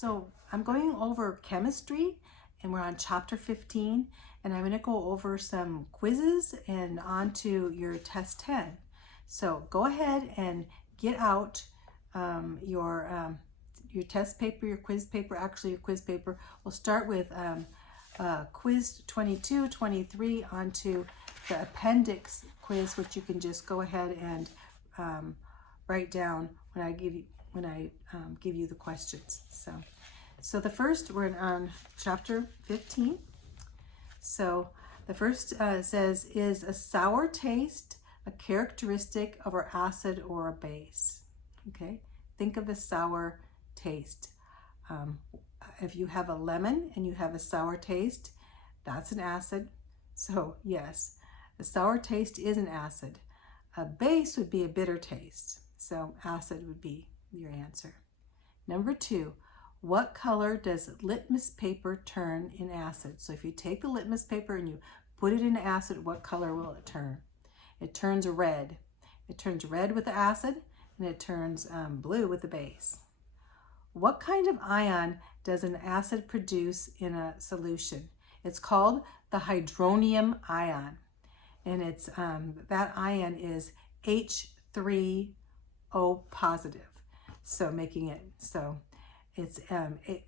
So I'm going over chemistry and we're on chapter 15 and I'm going to go over some quizzes and on to your test 10. So go ahead and get out your test paper, your quiz paper, actually your quiz paper. We'll start with quiz 22, 23 onto the appendix quiz, which you can just go ahead and write down when I give you the questions. So the first, we're on chapter 15. So the first says, is a sour taste a characteristic of an acid or a base? Okay, think of the sour taste. If you have a lemon and you have a sour taste, that's an acid. So yes, a sour taste is an acid. A base would be a bitter taste. So acid would be your answer. Number 2, what color does litmus paper turn in acid? So if you take the litmus paper and you put it in acid, what color will it turn? It turns red. It turns red with the acid and it turns blue with the base. What kind of ion does an acid produce in a solution? It's called the hydronium ion. And it's that ion is H3O positive. So making it, so it's,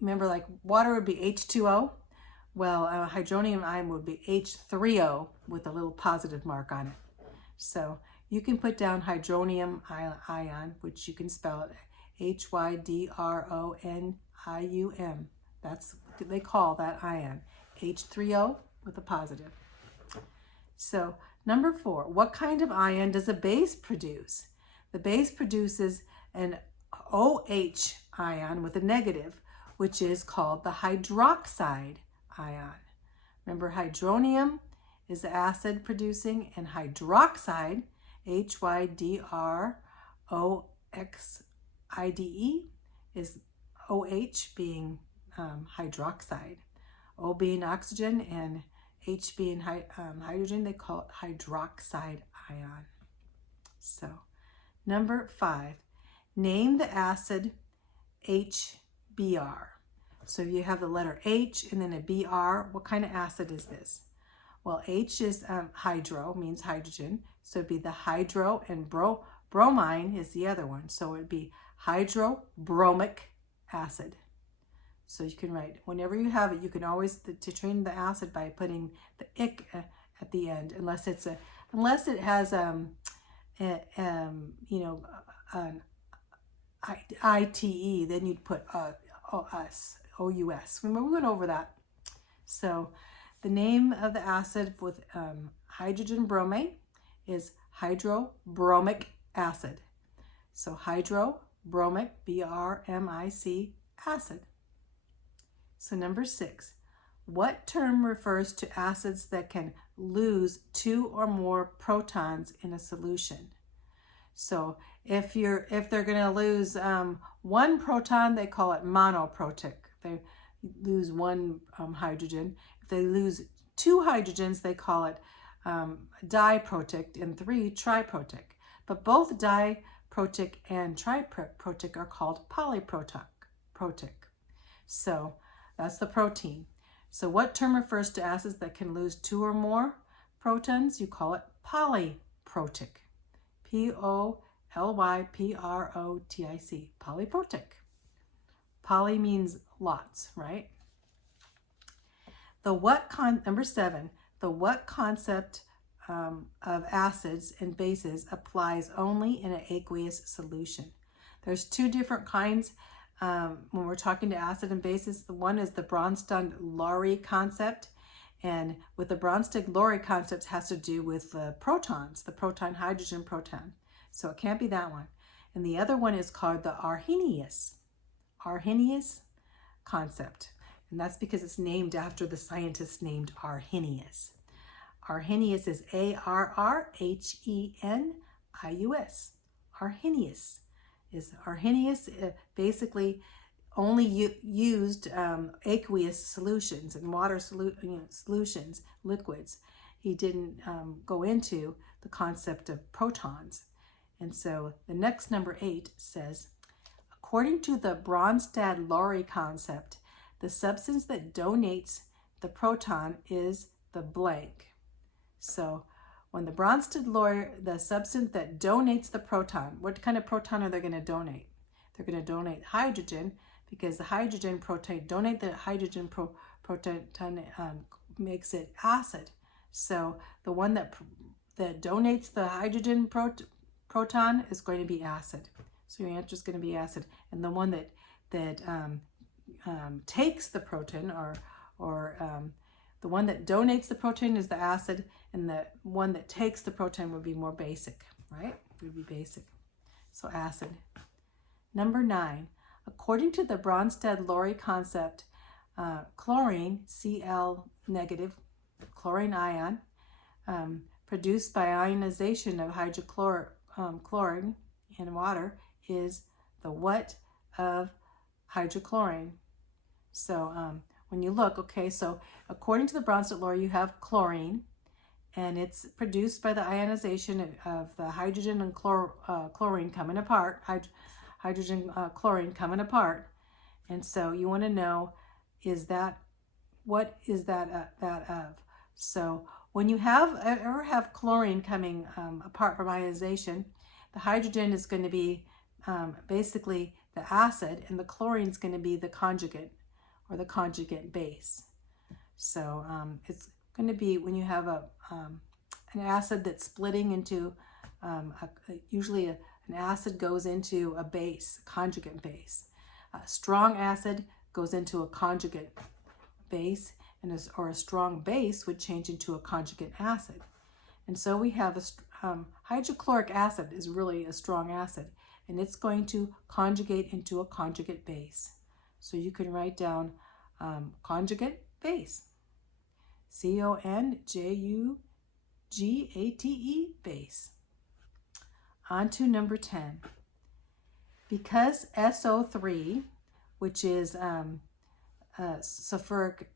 remember like water would be H2O? Well, hydronium ion would be H3O with a little positive mark on it. So you can put down hydronium ion, which you can spell it Hydronium. That's what they call that ion, H3O with a positive. So number 4, what kind of ion does a base produce? The base produces an OH ion with a negative, which is called the hydroxide ion. Remember, hydronium is the acid producing, and hydroxide, Hydroxide, is OH being hydroxide. O being oxygen and H being hydrogen, they call it hydroxide ion. So number 5, name the acid HBr. So you have the letter H and then a Br. What kind of acid is this? Well, H is hydro, means hydrogen. So it'd be the hydro, and bromine is the other one. So it'd be hydrobromic acid. So you can write, whenever you have it, you can always, to train the acid by putting the ic at the end, unless it has, an ITE, then you'd put OUS. Remember, we went over that. So the name of the acid with hydrogen bromate is hydrobromic acid. So hydrobromic, BRMIC acid. So number 6, what term refers to acids that can lose 2 or more protons in a solution? So if they're going to lose 1 proton, they call it monoprotic. They lose 1 hydrogen. If they lose 2 hydrogens, they call it diprotic, and 3 triprotic. But both diprotic and triprotic are called polyprotic. So that's the protein. So what term refers to acids that can lose 2 or more protons? You call it polyprotic. Polyprotic. Polyprotic. Poly means lots, right? Number 7, the what concept of acids and bases applies only in an aqueous solution? There's 2 different kinds when we're talking to acid and bases. The one is the Bronsted-Lowry concept. And with the Bronsted-Lowry concept has to do with the protons, the proton, hydrogen, proton. So it can't be that one. And the other one is called the Arrhenius concept. And that's because it's named after the scientist named Arrhenius. Arrhenius is ARRHENIUS. Arrhenius basically only used aqueous solutions and water solutions, liquids. He didn't go into the concept of protons. And so the next, number 8, says, according to the Bronsted-Lowry concept, the substance that donates the proton is the blank. So when the Bronsted-Lowry, the substance that donates the proton, what kind of proton are they going to donate? They're going to donate hydrogen, because the hydrogen proton, donate the hydrogen proton makes it acid. So the one that donates the hydrogen proton is going to be acid. So your answer is going to be acid. And the one that takes the proton, or the one that donates the proton is the acid, and the one that takes the proton would be more basic, right? It would be basic. So acid. Number 9, according to the Bronsted-Lowry concept, chlorine, Cl negative, chlorine ion, produced by ionization of hydrochlorine in water, is the what of hydrochlorine? So when you look, okay, so according to the Bronsted-Lowry, you have chlorine, and it's produced by the ionization of the hydrogen and chlorine coming apart, chlorine coming apart. And so you want to know, what is that of? So when you ever have chlorine coming apart from ionization, the hydrogen is going to be basically the acid, and the chlorine is going to be the conjugate, or the conjugate base. So it's going to be when you have an acid that's splitting into, usually an acid goes into a base, conjugate base. A strong acid goes into a conjugate base, or a strong base would change into a conjugate acid. And so we have hydrochloric acid is really a strong acid, and it's going to conjugate into a conjugate base. So you can write down conjugate base, CONJUGATE, base. On to number 10. Because SO3, which is sulfuric,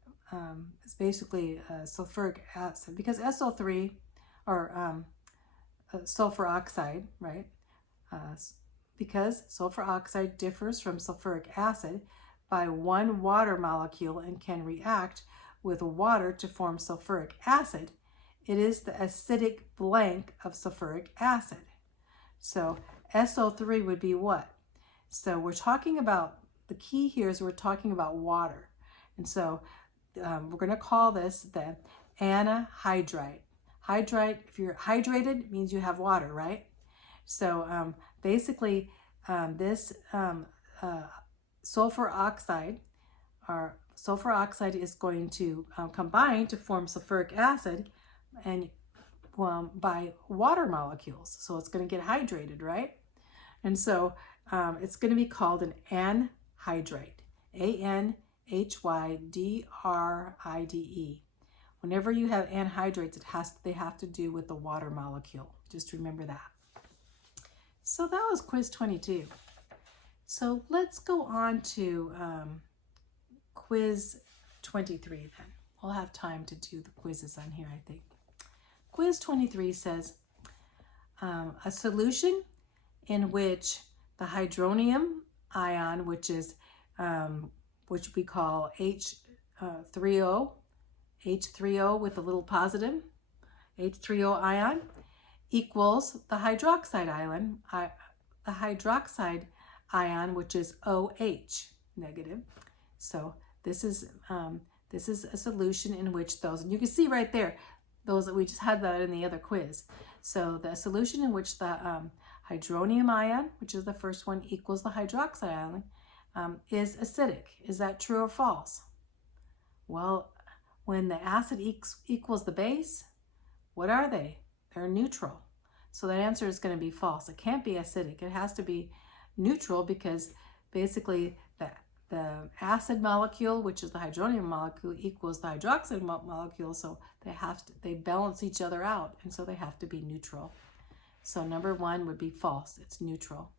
it's basically sulfuric acid, because SO3, or sulfur oxide, right? Because sulfur oxide differs from sulfuric acid by one water molecule and can react with water to form sulfuric acid, it is the acidic blank of sulfuric acid. So SO3 would be what? So we're talking about, the key here is we're talking about water. And so we're going to call this the anhydride. Hydride, if you're hydrated, means you have water, right? So basically this sulfur oxide is going to combine to form sulfuric acid, and by water molecules. So it's going to get hydrated, right? And so it's going to be called an anhydride, ANHYDRIDE. Whenever you have anhydrates, they have to do with the water molecule. Just remember that. So that was quiz 22. So let's go on to quiz 23 then. We'll have time to do the quizzes on here, I think. Quiz 23 says, a solution in which the hydronium ion, which we call H3O with a little positive, H3O ion, equals the hydroxide ion, which is OH negative. So this is a solution in which those, and you can see right there, those that we just had that in the other quiz. So the solution in which the hydronium ion, which is the first one, equals the hydroxide ion, is acidic. Is that true or false? Well, when the acid equals the base, what are they? They're neutral. So that answer is going to be false. It can't be acidic. It has to be neutral, because basically the acid molecule, which is the hydronium molecule, equals the hydroxide molecule, so they balance each other out, and so they have to be neutral. So number 1 would be false. It's neutral.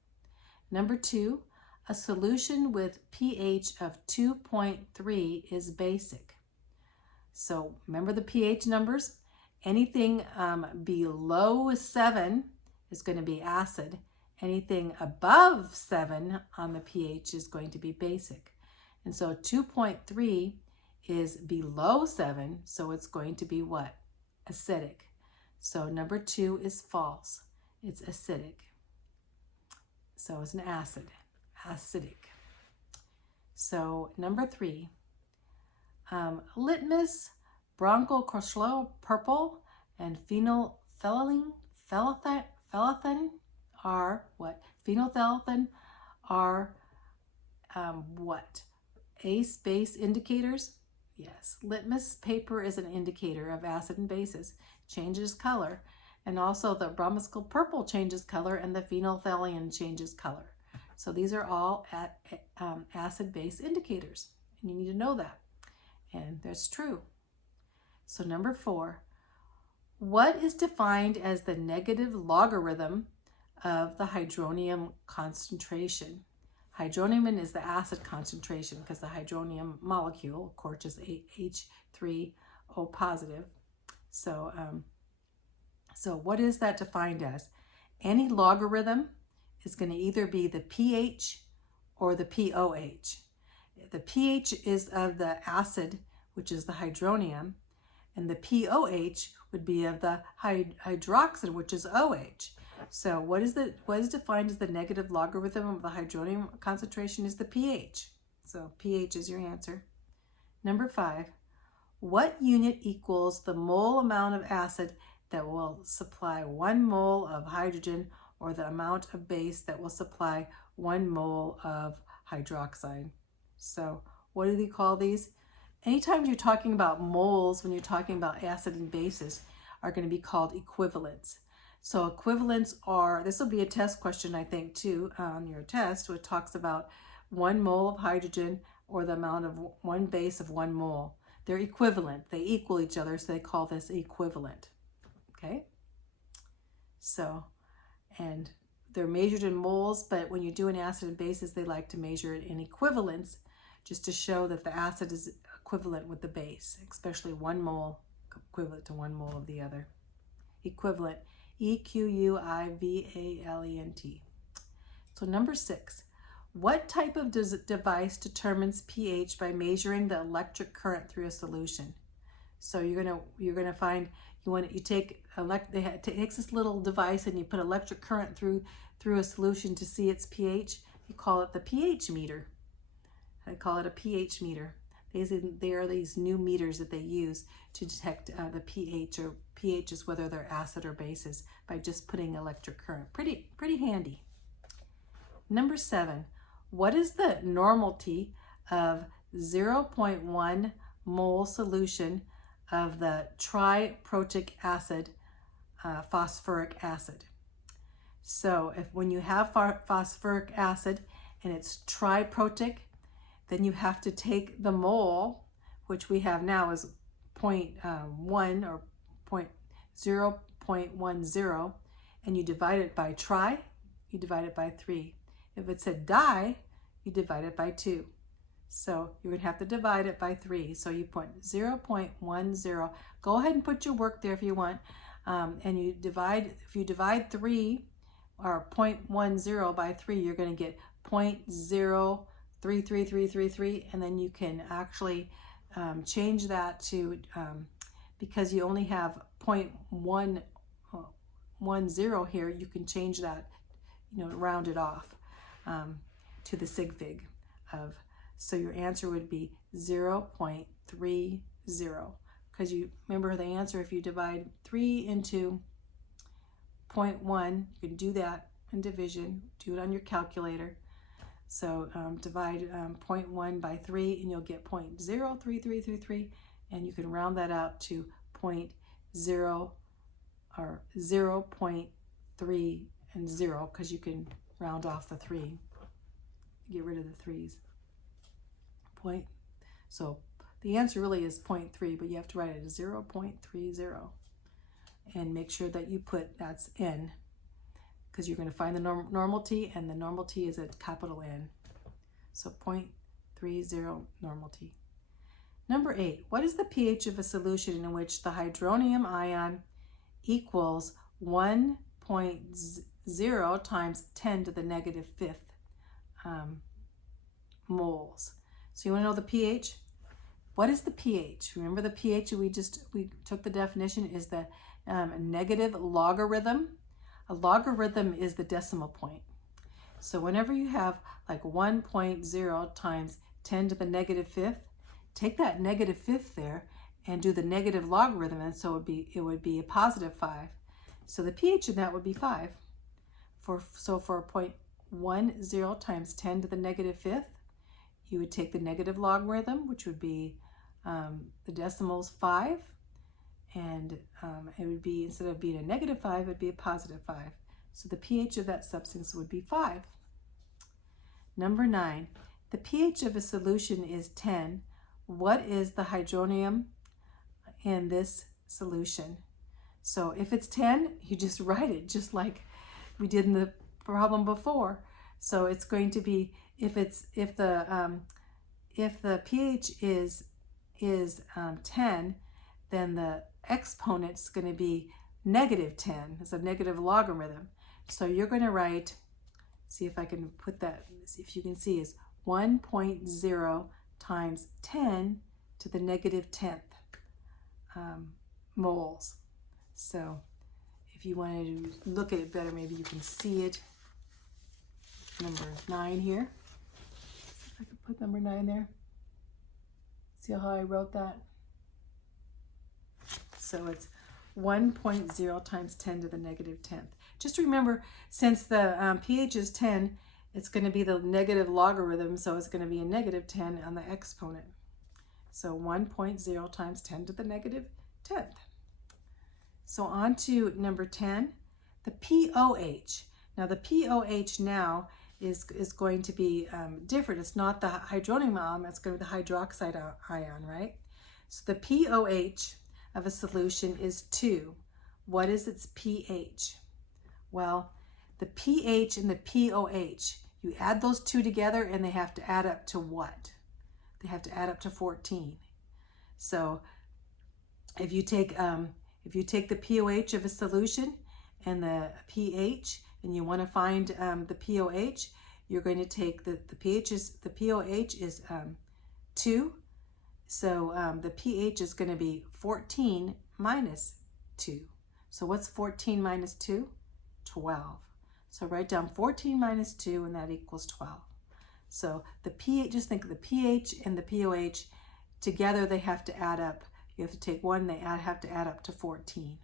Number 2, a solution with pH of 2.3 is basic. So remember the pH numbers. Anything below 7 is going to be acid. Anything above 7 on the pH is going to be basic. And so 2.3 is below 7, so it's going to be what? Acidic. So number 2 is false. It's acidic. So it's an acid, acidic. So number 3, litmus, bronchocrochloid purple, and phenolphthalein are what? Phenolphthalein are what? Base indicators? Yes. Litmus paper is an indicator of acid and bases. Changes color. And also the bromoscope purple changes color and the phenolphthalein changes color. So these are all acid-base indicators. And you need to know that. And that's true. So number 4, what is defined as the negative logarithm of the hydronium concentration? Hydronium is the acid concentration because the hydronium molecule, of course, is H3O positive. So, so what is that defined as? Any logarithm is going to either be the pH or the pOH. The pH is of the acid, which is the hydronium, and the pOH would be of the hydroxide, which is OH. So what is defined as the negative logarithm of the hydronium concentration is the pH. So pH is your answer. Number 5, what unit equals the mole amount of acid that will supply 1 mole of hydrogen, or the amount of base that will supply 1 mole of hydroxide? So what do they call these? Anytime you're talking about moles, when you're talking about acid and bases, are going to be called equivalents. So equivalents are, this will be a test question, I think, too, on your test, which talks about 1 mole of hydrogen or the amount of 1 base of 1 mole. They're equivalent. They equal each other, so they call this equivalent. Okay? So, and they're measured in moles, but when you're doing acid and bases, they like to measure it in equivalents, just to show that the acid is equivalent with the base, especially 1 mole equivalent to 1 mole of the other. Equivalent, equivalent. So number 6, what type of device determines pH by measuring the electric current through a solution? So you're gonna find it takes this little device and you put electric current through a solution to see its pH. You call it the pH meter. I call it a pH meter. They are these new meters that they use to detect the pH, or pH is whether they're acid or bases, by just putting electric current. Pretty handy. Number 7, what is the normality of 0.1 mole solution of the triprotic acid, phosphoric acid? So when you have phosphoric acid and it's triprotic, then you have to take the mole, which we have now is 0.1 or 0.10, and you divide it by tri, you divide it by 3. If it's a di, you divide it by 2. So you would have to divide it by 3. So you put 0.10. Go ahead and put your work there if you want. And you divide, if you divide 3 or 0.10 by 3, you're going to get 0.033333, and then you can actually change that to, because you only have 0.110 here, you can change that, round it off to the sig fig of, so your answer would be 0.30, because you remember the answer, if you divide 3 into 0.1, you can do that in division, do it on your calculator. So divide 0.1 by 3 and you'll get 0.03333, and you can round that out to 0.0 or 0.3 and 0, because you can round off the 3, get rid of the 3's. So the answer really is 0.3, but you have to write it as 0.30, and make sure that you put that's N, because you're going to find the normality, and the normality is a capital N. So 0.30 normality. Number 8, what is the pH of a solution in which the hydronium ion equals 1.0 0 times 10 to the negative 5th moles. So you want to know the pH? What is the pH? Remember the pH we took the definition is the negative logarithm. A logarithm is the decimal point. So whenever you have like 1.0 times 10 to the negative 5th, take that negative 5th there and do the negative logarithm, and so it would be a positive 5. So the pH in that would be 5. So for 0.10 times 10 to the negative 5th, you would take the negative logarithm, which would be the decimals 5, and it would be, instead of being a negative 5, it would be a positive 5. So the pH of that substance would be 5. Number 9, the pH of a solution is 10. What is the hydronium in this solution? So if it's 10, you just write it just like we did in the problem before. So it's going to be, if the pH is 10, then the exponent's going to be negative 10. It's a negative logarithm. So you're going to write, see if I can put that, see if you can see, is 1.0 times 10 to the negative 10th moles. So if you wanted to look at it better, maybe you can see it. Number 9 here. See if I can put number 9 there. See how I wrote that? So it's 1.0 times 10 to the negative 10th. Just remember, since the pH is 10, it's going to be the negative logarithm, so it's going to be a negative 10 on the exponent. So 1.0 times 10 to the negative 10th. So on to number 10, the pOH. Now the pOH now is going to be different. It's not the hydronium ion, it's going to be the hydroxide ion, right? So the pOH of a solution is 2. What is its pH? Well, the pH and the pOH, you add those two together and they have to add up to what? They have to add up to 14. So if you take the pOH of a solution and the pH, and you want to find the pOH, you're going to take the pOH is 2. So the pH is going to be 14 minus 2. So what's 14 minus 2? 12. So write down 14 minus 2, and that equals 12. So the pH, just think of the pH and the pOH together, they have to add up. You have to take one, they have to add up to 14.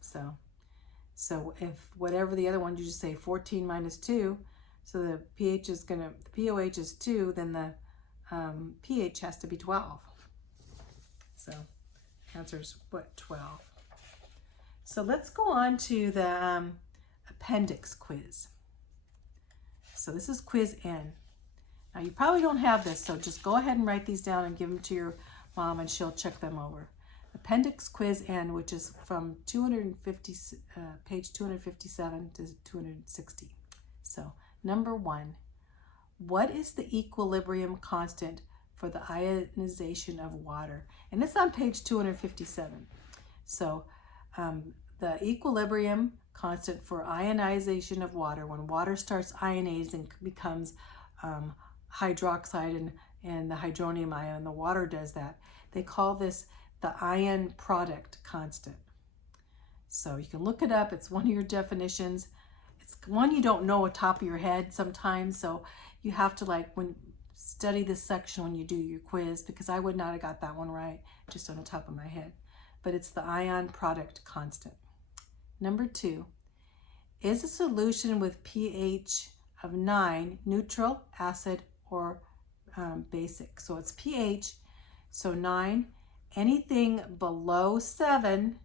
So if whatever the other one, you just say 14 minus 2, so the pH is the pOH is 2, then the pH has to be 12. So answer's what, 12. So let's go on to the appendix quiz. So this is quiz N. Now you probably don't have this, so just go ahead and write these down and give them to your mom and she'll check them over. Appendix quiz N, which is from page 257 to 260. So number 1, what is the equilibrium constant for the ionization of water? And it's on page 257. So the equilibrium constant for ionization of water, when water starts ionizing, becomes hydroxide and the hydronium ion, the water does that. They call this the ion product constant. So you can look it up. It's one of your definitions. It's one you don't know at the top of your head sometimes, so you have to study this section when you do your quiz, because I would not have got that one right just on the top of my head. But it's the ion product constant. Number 2, is a solution with pH of 9 neutral, acid, or basic? So it's pH, so 9. Anything below 7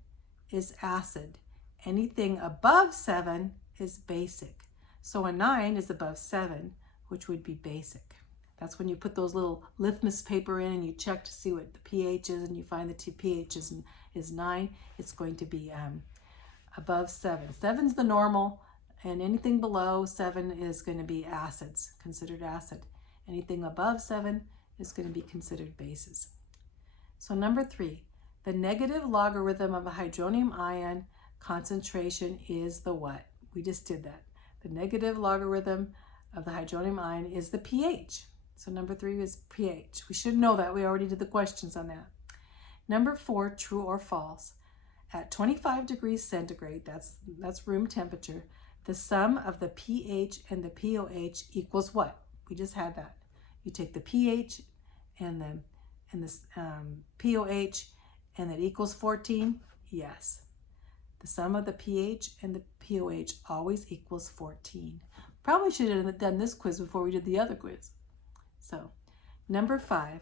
is acid. Anything above 7 is basic. So a 9 is above 7, which would be basic. That's when you put those little litmus paper in and you check to see what the pH is, and you find the pH is 9. It's going to be above 7. 7's the normal, and anything below 7 is going to be acids, considered acid. Anything above 7 is going to be considered bases. So number 3, the negative logarithm of a hydronium ion concentration is the what? We just did that. The negative logarithm of the hydronium ion is the pH. So number 3 is pH. We should know that. We already did the questions on that. Number 4, true or false. At 25 degrees centigrade, that's room temperature, the sum of the pH and the pOH equals what? We just had that. You take the pH and the pOH, and that equals 14? Yes. The sum of the pH and the pOH always equals 14. Probably should have done this quiz before we did the other quiz. So, number 5,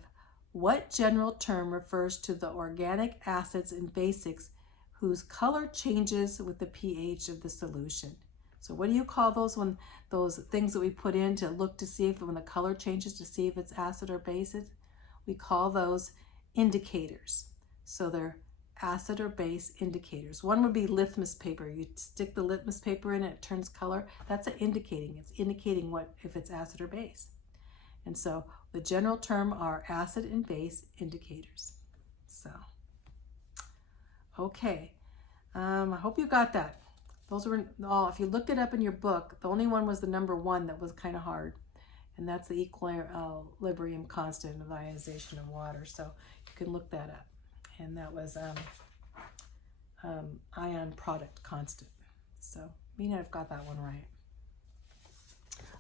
what general term refers to the organic acids and basics whose color changes with the pH of the solution? So what do you call those things that we put in to look to see if when the color changes to see if it's acid or base? We call those indicators. So they're acid or base indicators. One would be litmus paper. You stick the litmus paper in, it turns color. That's indicating. It's indicating if it's acid or base. And so the general term are acid and base indicators. So, okay. I hope you got that. Those were all, if you looked it up in your book, the only one was the number 1 that was kind of hard. And that's the equilibrium constant of ionization of water. So you can look that up. And that was ion product constant. So me and I've got that one right.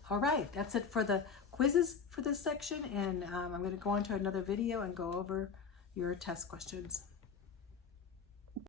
All right, that's it for the quizzes for this section. And I'm going to go into another video and go over your test questions.